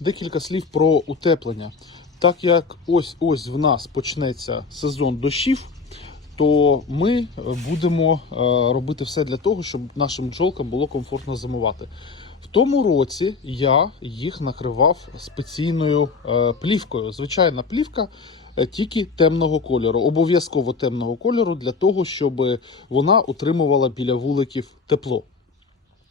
Декілька слів про утеплення. Так як ось ось в нас почнеться сезон дощів, то ми е, будемо е, робити все для того, щоб нашим бджолкам було комфортно зимувати. В тому році я їх накривав спеційною е, плівкою. Звичайна плівка тільки темного кольору, обов'язково темного кольору, для того, щоб вона утримувала біля вуликів тепло.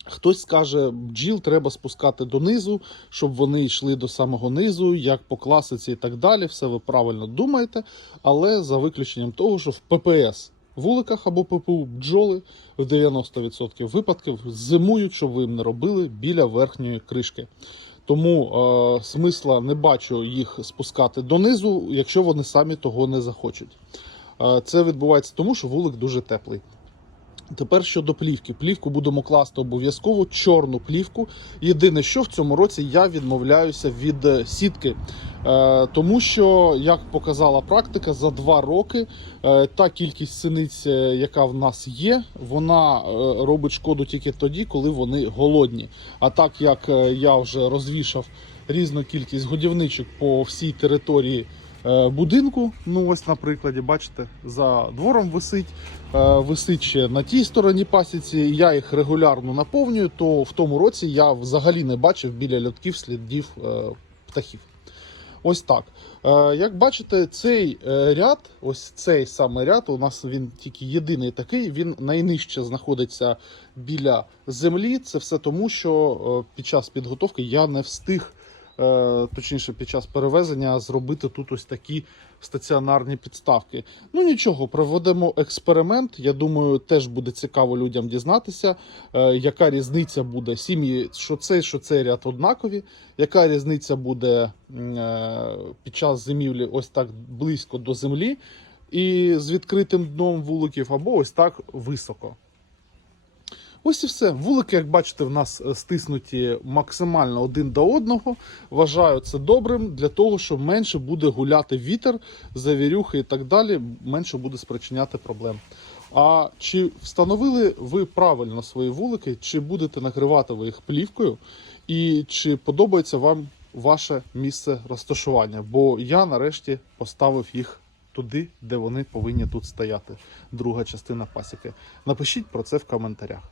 Хтось скаже, бджіл треба спускати донизу, щоб вони йшли до самого низу, як по класиці і так далі. Все ви правильно думаєте, але за виключенням того, що в ППС вуликах або ППУ бджоли в 90% випадків зимують, щоб ви їм не робили біля верхньої кришки. Тому е, смисла не бачу їх спускати донизу, якщо вони самі того не захочуть. Е, це відбувається тому, що вулик дуже теплий. Тепер щодо плівки. Плівку будемо класти обов'язково чорну плівку. Єдине, що в цьому році я відмовляюся від е, сітки, Е, тому що, як показала практика, за два роки е, та кількість синиць, яка в нас є, вона робить шкоду тільки тоді, коли вони голодні. А так як я вже розвішав різну кількість годівничок по всій території будинку. Ну ось на прикладі, бачите, за двором висить, е, висить ще на тій стороні пасіці. Я їх регулярно наповнюю. То в тому році я взагалі не бачив біля льотків слідів е, птахів. Ось так. Е, як бачите, цей е, ряд, ось цей саме ряд, у нас він тільки єдиний такий, він найнижче знаходиться біля землі. Це все тому, що е, під час підготовки я не встиг е, точніше під час перевезення зробити тут ось такі стаціонарні підставки. Ну нічого, проведемо експеримент. Я думаю, теж буде цікаво людям дізнатися, е, яка різниця буде сім'ї, що цей, що цей ряд однакові, яка різниця буде е, під час зимівлі ось так близько до землі. І з відкритим дном вуликів, або ось так високо. Ось і все. Вулики, як бачите, в нас е, стиснуті максимально один до одного. Вважаю це добрим для того, що менше буде гуляти вітер, завірюхи і так далі, менше буде спричиняти проблем. А чи встановили ви правильно свої вулики, чи будете накривати ви їх плівкою, і чи подобається вам ваше місце розташування? Бо я нарешті поставив їх туди, де вони повинні тут стояти. Друга частина пасіки. Напишіть про це в коментарях.